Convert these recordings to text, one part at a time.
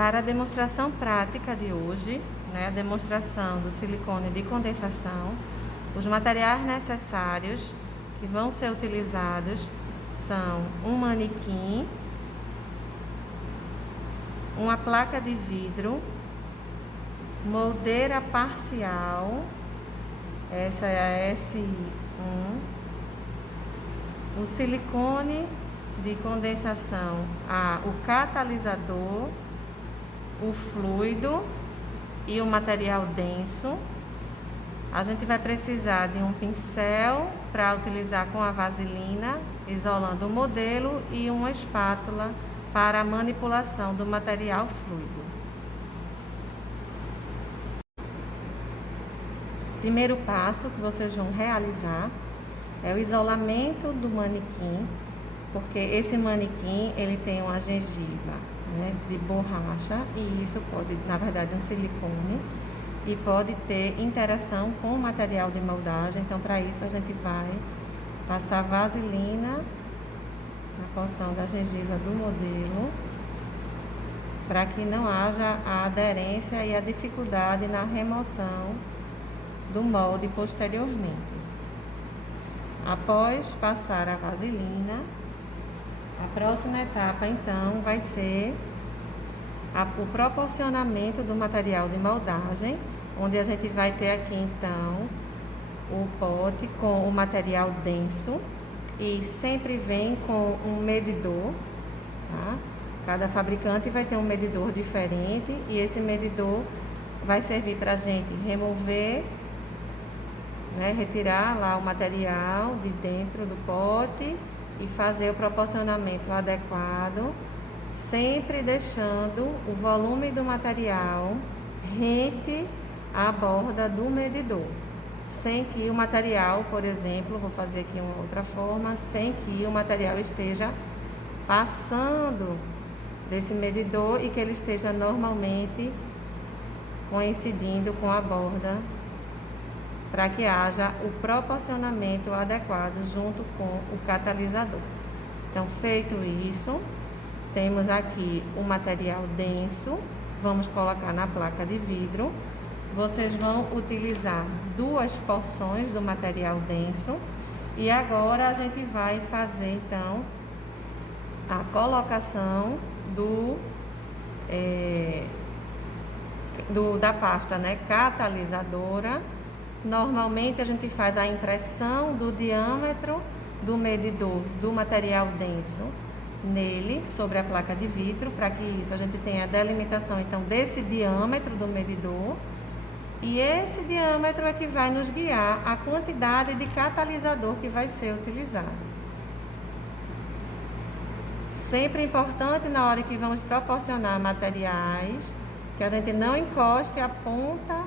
Para a demonstração prática de hoje, né, a demonstração do silicone de condensação, os materiais necessários que vão ser utilizados são um manequim, uma placa de vidro, moldeira parcial, essa é a S1, o silicone de condensação, o catalisador, o fluido e o material denso. A gente vai precisar de um pincel para utilizar com a vaselina, isolando o modelo, e uma espátula para a manipulação do material fluido. Primeiro passo que vocês vão realizar é o isolamento do manequim, porque esse manequim ele tem uma gengiva, né, de borracha, e isso pode, na verdade, um silicone, e pode ter interação com o material de moldagem. Então, para isso, a gente vai passar vaselina na porção da gengiva do modelo, para que não haja a aderência e a dificuldade na remoção do molde posteriormente. Após passar a vaselina, a próxima etapa, então, vai ser o proporcionamento do material de moldagem, onde a gente vai ter aqui, então, o pote com o material denso, e sempre vem com um medidor, tá? Cada fabricante vai ter um medidor diferente, e esse medidor vai servir para a gente remover, né, retirar lá o material de dentro do pote e fazer o proporcionamento adequado, sempre deixando o volume do material rente à borda do medidor, sem que o material, por exemplo, vou fazer aqui uma outra forma, sem que o material esteja passando desse medidor e que ele esteja normalmente coincidindo com a borda, para que haja o proporcionamento adequado junto com o catalisador. Então, feito isso, temos aqui o material denso, vamos colocar na placa de vidro. Vocês vão utilizar 2 porções do material denso, e agora a gente vai fazer, então, a colocação da pasta, né, catalisadora. Normalmente a gente faz a impressão do diâmetro do medidor do material denso nele, sobre a placa de vidro, para que isso a gente tenha a delimitação, então, desse diâmetro do medidor, e esse diâmetro é que vai nos guiar a quantidade de catalisador que vai ser utilizado. Sempre importante, na hora que vamos proporcionar materiais, que a gente não encoste a ponta,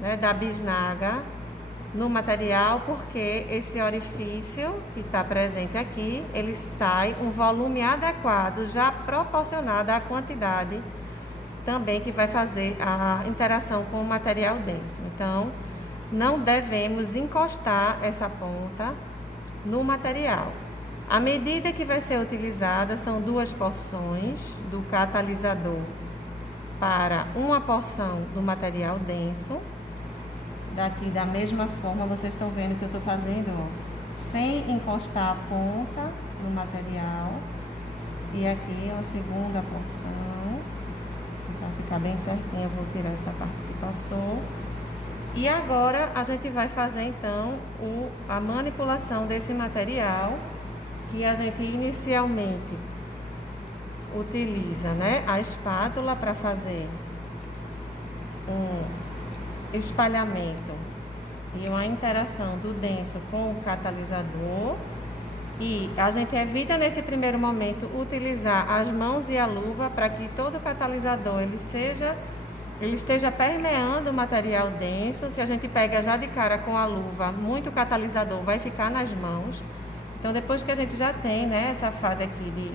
né, da bisnaga no material, porque esse orifício que está presente aqui, ele sai um volume adequado, já proporcionado à quantidade também que vai fazer a interação com o material denso. Então, não devemos encostar essa ponta no material. A medida que vai ser utilizada são 2 porções do catalisador para uma porção do material denso. Daqui, da mesma forma, vocês estão vendo que eu estou fazendo, ó, sem encostar a ponta no material. E aqui uma segunda porção. Para ficar bem certinho, eu vou tirar essa parte que passou. E agora a gente vai fazer, então, a manipulação desse material, que a gente inicialmente utiliza, né, a espátula para fazer um espalhamento e uma interação do denso com o catalisador, e a gente evita nesse primeiro momento utilizar as mãos e a luva, para que todo o catalisador ele esteja permeando o material denso. Se a gente pega já de cara com a luva, muito catalisador vai ficar nas mãos. Então, depois que a gente já tem, né, essa fase aqui de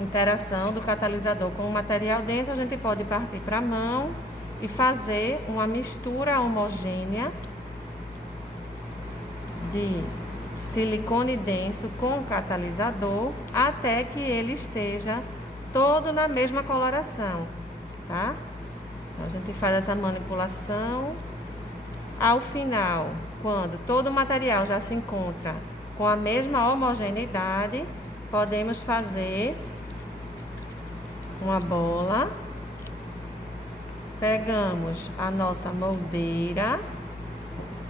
interação do catalisador com o material denso, a gente pode partir para a mão e fazer uma mistura homogênea de silicone denso com o catalisador, até que ele esteja todo na mesma coloração, tá? Então, a gente faz essa manipulação. Ao final, quando todo o material já se encontra com a mesma homogeneidade, podemos fazer uma bola. Pegamos a nossa moldeira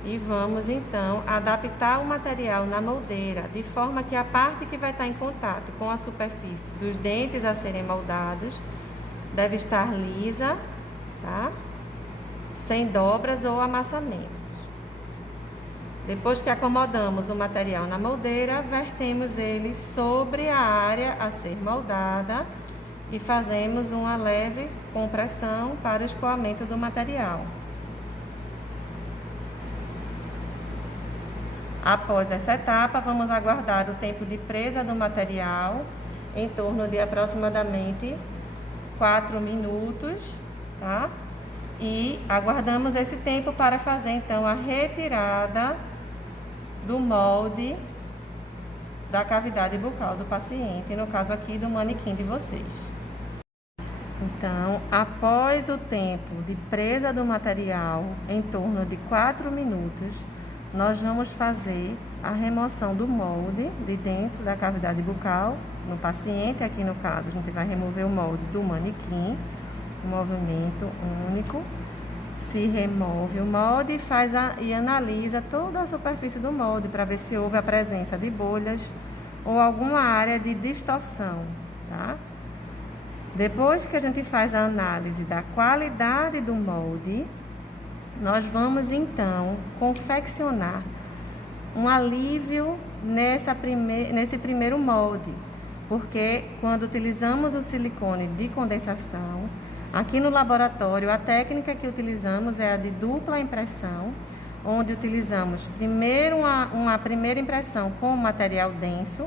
e vamos então adaptar o material na moldeira, de forma que a parte que vai estar em contato com a superfície dos dentes a serem moldados deve estar lisa, tá? Sem dobras ou amassamentos. Depois que acomodamos o material na moldeira, vertemos ele sobre a área a ser moldada e fazemos uma leve compressão para o escoamento do material. Após essa etapa, vamos aguardar o tempo de presa do material, em torno de aproximadamente 4 minutos, tá? E aguardamos esse tempo para fazer então a retirada do molde da cavidade bucal do paciente, no caso aqui do manequim de vocês. Então, após o tempo de presa do material, em torno de 4 minutos, nós vamos fazer a remoção do molde de dentro da cavidade bucal no paciente. Aqui no caso, a gente vai remover o molde do manequim, um movimento único. Se remove o molde e analisa toda a superfície do molde para ver se houve a presença de bolhas ou alguma área de distorção, tá? Depois que a gente faz a análise da qualidade do molde, nós vamos então confeccionar um alívio nesse primeiro molde, porque quando utilizamos o silicone de condensação, aqui no laboratório a técnica que utilizamos é a de dupla impressão, onde utilizamos primeiro uma primeira impressão com material denso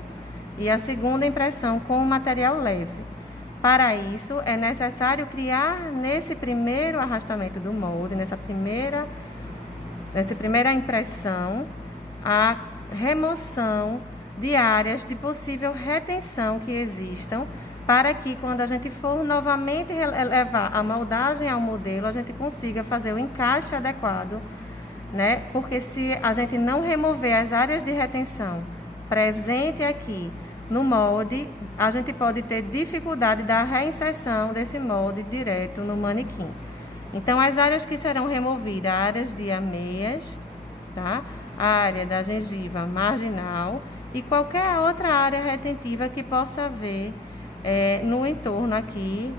e a segunda impressão com material leve. Para isso, é necessário criar nesse primeiro arrastamento do molde, nessa primeira impressão, a remoção de áreas de possível retenção que existam, para que quando a gente for novamente levar a moldagem ao modelo, a gente consiga fazer o encaixe adequado, né? Porque se a gente não remover as áreas de retenção presente aqui no molde, a gente pode ter dificuldade da reinserção desse molde direto no manequim. Então, as áreas que serão removidas, áreas de ameias, tá? A área da gengiva marginal e qualquer outra área retentiva que possa haver no entorno aqui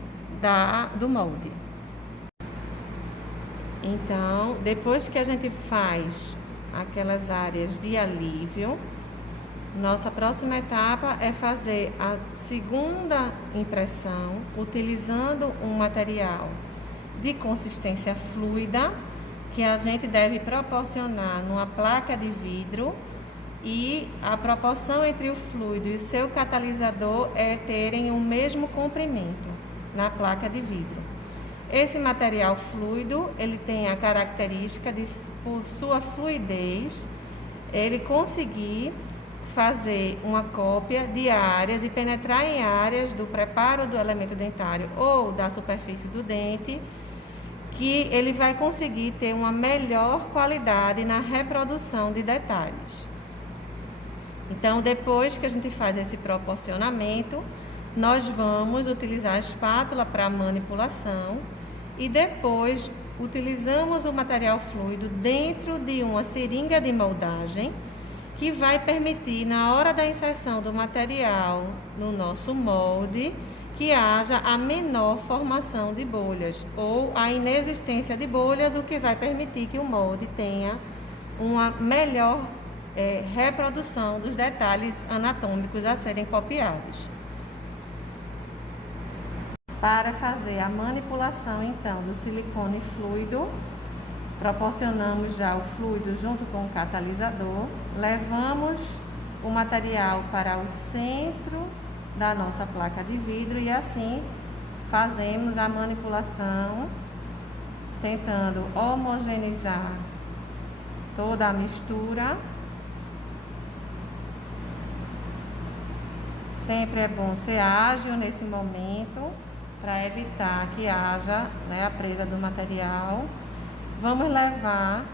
do molde. Então, depois que a gente faz aquelas áreas de alívio, nossa próxima etapa é fazer a segunda impressão utilizando um material de consistência fluida que a gente deve proporcionar numa placa de vidro, e a proporção entre o fluido e o seu catalisador é terem o mesmo comprimento na placa de vidro. Esse material fluido, ele tem a característica de, por sua fluidez, ele conseguir fazer uma cópia de áreas e penetrar em áreas do preparo do elemento dentário ou da superfície do dente, que ele vai conseguir ter uma melhor qualidade na reprodução de detalhes. Então, depois que a gente faz esse proporcionamento, nós vamos utilizar a espátula para manipulação e depois utilizamos o material fluido dentro de uma seringa de moldagem, que vai permitir, na hora da inserção do material no nosso molde, que haja a menor formação de bolhas ou a inexistência de bolhas, o que vai permitir que o molde tenha uma melhor reprodução dos detalhes anatômicos a serem copiados. Para fazer a manipulação, então, do silicone fluido, proporcionamos já o fluido junto com o catalisador, levamos o material para o centro da nossa placa de vidro e assim fazemos a manipulação, tentando homogeneizar toda a mistura, Sempre é bom ser ágil nesse momento para evitar que haja, né, a presa do material. Vamos levar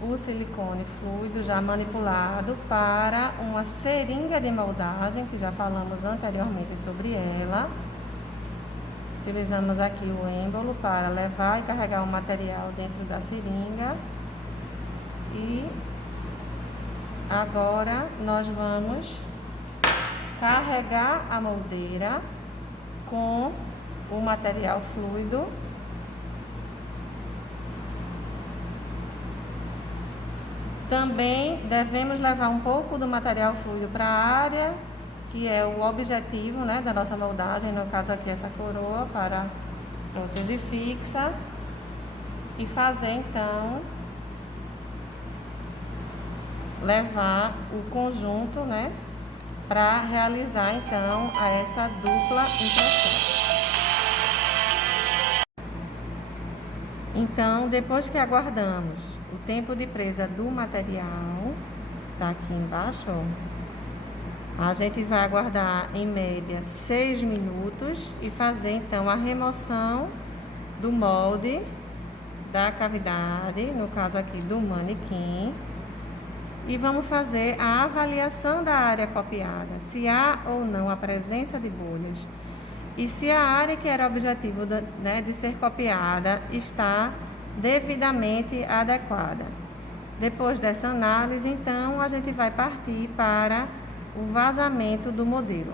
o silicone fluido já manipulado para uma seringa de moldagem, que já falamos anteriormente sobre ela. Utilizamos aqui o êmbolo para levar e carregar o material dentro da seringa. E agora nós vamos carregar a moldeira com o material fluido. Também devemos levar um pouco do material fluido para a área que é o objetivo, né, da nossa moldagem, no caso aqui essa coroa para prótese fixa, e fazer então, levar o conjunto, né, para realizar então essa dupla impressão. Então, depois que aguardamos o tempo de presa do material, tá aqui embaixo, ó, a gente vai aguardar em média 6 minutos e fazer então a remoção do molde da cavidade, no caso aqui do manequim, e vamos fazer a avaliação da área copiada, se há ou não a presença de bolhas e se a área que era objetivo de ser copiada está devidamente adequada. Depois dessa análise, então, a gente vai partir para o vazamento do modelo.